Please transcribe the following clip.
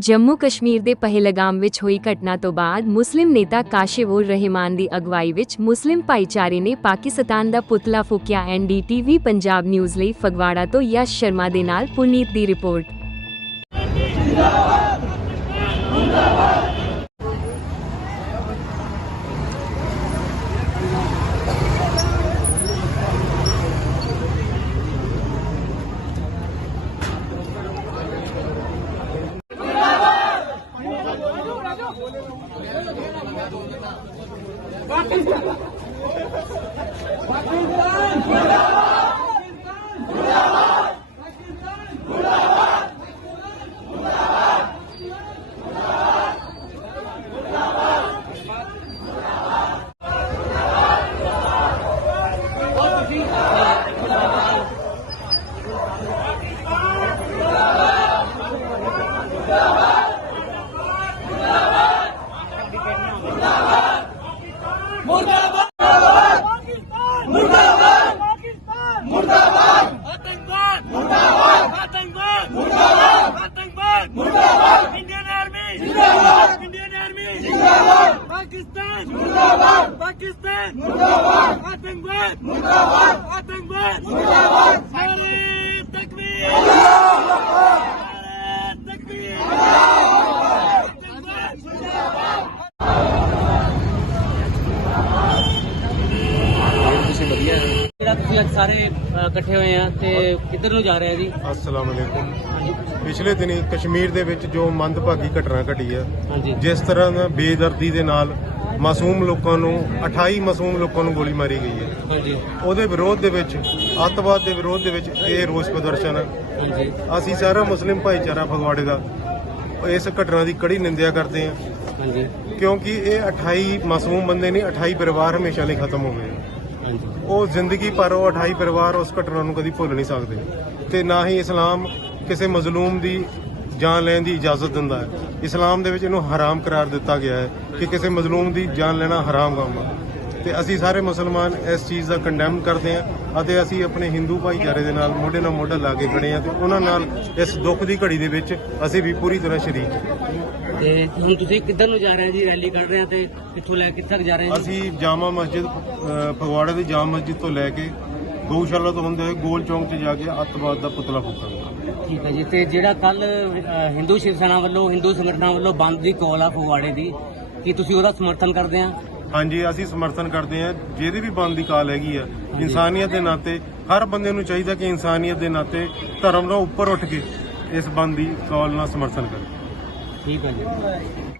ਜੰਮੂ ਕਸ਼ਮੀਰ ਦੇ ਪਹਿਲਗਾਮ ਵਿੱਚ ਹੋਈ ਘਟਨਾ ਤੋਂ ਬਾਅਦ ਮੁਸਲਿਮ ਨੇਤਾ ਕਾਸ਼ਿਫ ਰਹਿਮਾਨ ਦੀ ਅਗਵਾਈ ਵਿੱਚ ਮੁਸਲਿਮ ਭਾਈਚਾਰੇ ਨੇ ਪਾਕਿਸਤਾਨ ਦਾ ਪੁਤਲਾ ਫੂਕਿਆ। ਐਨਡੀਟੀਵੀ ਪੰਜਾਬ ਨਿਊਜ਼ ਲਈ ਫਗਵਾੜਾ ਤੋਂ ਯਸ਼ ਸ਼ਰਮਾ ਦੇ ਨਾਲ ਪੁਨੀਤ ਦੀ ਰਿਪੋਰਟ। ਪਾਕਿਸਤਾਨ ਮੁਰਦਾਬਾਦ ਪਾਕਿਸਤਾਨ ਮੁਰਦਾਬਾਦ। ਆਤੰਕਵਾਦ ਮੁਰਦਾਬਾਦ। ਆਤੰਕਵਾਦ ਮੁਰਦਾਬਾਦ। ਸਾਰੇ ਤਕਬੀਰ ਸਾਰੇ ਤਕਬੀਰ ਆਤੰਕਵਾਦ। ਜਿਹੜਾ ਤੁਸੀਂ ਅੱਜ ਸਾਰੇ ਇਕੱਠੇ ਹੋਏ ਆ ਤੇ ਕਿੱਧਰ ਨੂੰ ਜਾ ਰਹੇ ਆ ਜੀ? ਅਸਲਾਮ ਅਲੈਕੁਮ ਪਿਛਲੇ ਦਿਨੀ ਕਸ਼ਮੀਰ ਦੇ ਵਿੱਚ ਜੋ ਮੰਦਭਾਗੀ ਘਟਨਾ ਘਟੀ ਹੈ ਜਿਸ ਤਰ੍ਹਾਂ ਬੇਦਰਦੀ ਦੇ ਨਾਲ ਮਾਸੂਮ ਲੋਕਾਂ ਨੂੰ 28 ਮਾਸੂਮ ਲੋਕਾਂ ਨੂੰ ਗੋਲੀ ਮਾਰੀ ਗਈ ਹੈ। ਉਹਦੇ ਵਿਰੋਧ ਦੇ ਵਿੱਚ ਅੱਤਵਾਦ ਦੇ ਵਿਰੋਧ ਦੇ ਵਿੱਚ ਇਹ ਰੋਸ ਪ੍ਰਦਰਸ਼ਨ ਹੈ। ਅਸੀਂ ਸਾਰਾ ਮੁਸਲਿਮ ਭਾਈਚਾਰਾ ਫਗਵਾੜੇ ਦਾ ਇਸ ਘਟਨਾ ਦੀ ਕੜੀ ਨਿੰਦਿਆ ਕਰਦੇ ਹਾਂ। ਕਿਉਂਕਿ ਇਹ 28 ਮਾਸੂਮ ਬੰਦੇ ਨਹੀਂ 28 ਪਰਿਵਾਰ ਹਮੇਸ਼ਾ ਲਈ ਖਤਮ ਹੋ ਗਏ ਉਹ ਜ਼ਿੰਦਗੀ ਭਰ ਉਹ 28 ਪਰਿਵਾਰ ਉਸ ਘਟਨਾ ਨੂੰ ਕਦੀ ਭੁੱਲ ਨਹੀਂ ਸਕਦੇ। ਤੇ ਨਾ ਹੀ ਇਸਲਾਮ ਕਿਸੇ ਮਜ਼ਲੂਮ ਦੀ ਜਾਨ ਲੈਣ ਦੀ ਇਜਾਜ਼ਤ ਦਿੰਦਾ ਹੈ। ਇਸਲਾਮ ਦੇ ਵਿੱਚ ਇਹਨੂੰ ਹਰਾਮ ਕਰਾਰ ਦਿੱਤਾ ਗਿਆ ਹੈ ਕਿ ਕਿਸੇ ਮਜ਼ਲੂਮ ਦੀ ਜਾਨ ਲੈਣਾ ਹਰਾਮ ਕੰਮ ਹੈ ਤੇ ਅਸੀਂ ਸਾਰੇ ਮੁਸਲਮਾਨ ਇਸ ਚੀਜ਼ ਦਾ ਕੰਡੈਮ ਕਰਦੇ ਹਾਂ ਅਤੇ ਅਸੀਂ ਆਪਣੇ ਹਿੰਦੂ ਭਾਈਚਾਰੇ ਦੇ ਨਾਲ ਮੋਢੇ ਨਾਲ ਮੋਢਾ ਲਾ ਕੇ ਖੜੇ ਹਾਂ ਤੇ ਉਹਨਾਂ ਨਾਲ ਇਸ ਦੁੱਖ ਦੀ ਘੜੀ ਦੇ ਵਿੱਚ ਅਸੀਂ ਵੀ ਪੂਰੀ ਤਰ੍ਹਾਂ ਸ਼ਰੀਕ ਹਾਂ। ਤੇ ਹੁਣ ਤੁਸੀਂ ਕਿੱਧਰ ਨੂੰ ਜਾ ਰਹੇ ਜੀ? ਰੈਲੀ ਕੱਢ ਰਹੇ ਆ ਤੇ ਕਿੱਥੋਂ ਲੈ ਕਿੱਥੇ ਤੱਕ ਜਾ ਰਹੇ ਅਸੀਂ ਜਾਮਾ ਮਸਜਿਦ ਫਗਵਾੜੇ ਦੀ ਜਾਮਾ ਮਸਜਿਦ ਤੋਂ ਲੈ ਕੇ ਗਊਸ਼ਾਲਾ ਤੋਂ ਹੁੰਦੇ ਹੋਏ ਗੋਲ ਚੌਂਕ 'ਚ ਜਾ ਕੇ ਅੱਤਵਾਦ ਦਾ ਪੁਤਲਾ ਫੂਕਾਂਗੇ ਠੀਕ ਹੈ ਜੀ ਤੇ ਜਿਹੜਾ ਕੱਲ ਹਿੰਦੂ ਸ਼ਿਵ ਸੈਨਾ ਵੱਲੋਂ ਹਿੰਦੂ ਸੰਗਠਨਾਂ ਵੱਲੋਂ ਬੰਦ ਦੀ ਕਾਲ ਆ ਫਗਵਾੜੇ ਦੀ ਕੀ ਤੁਸੀਂ ਉਹਦਾ ਸਮਰਥਨ ਕਰਦੇ ਆ? ਹਾਂਜੀ ਅਸੀਂ ਸਮਰਥਨ ਕਰਦੇ ਹਾਂ ਜਿਹਦੀ ਵੀ ਬੰਦ ਦੀ ਕਾਲ ਹੈਗੀ ਆ ਇਨਸਾਨੀਅਤ ਦੇ ਨਾਤੇ ਹਰ ਬੰਦੇ ਨੂੰ ਚਾਹੀਦਾ ਕਿ ਇਨਸਾਨੀਅਤ ਦੇ ਨਾਤੇ ਧਰਮ ਤੋਂ ਉੱਪਰ ਉੱਠ ਕੇ ਇਸ ਬੰਦ ਦੀ ਕਾਲ ਨਾਲ ਸਮਰਥਨ ਕਰੇ। ਠੀਕ ਹੈ ਜੀ।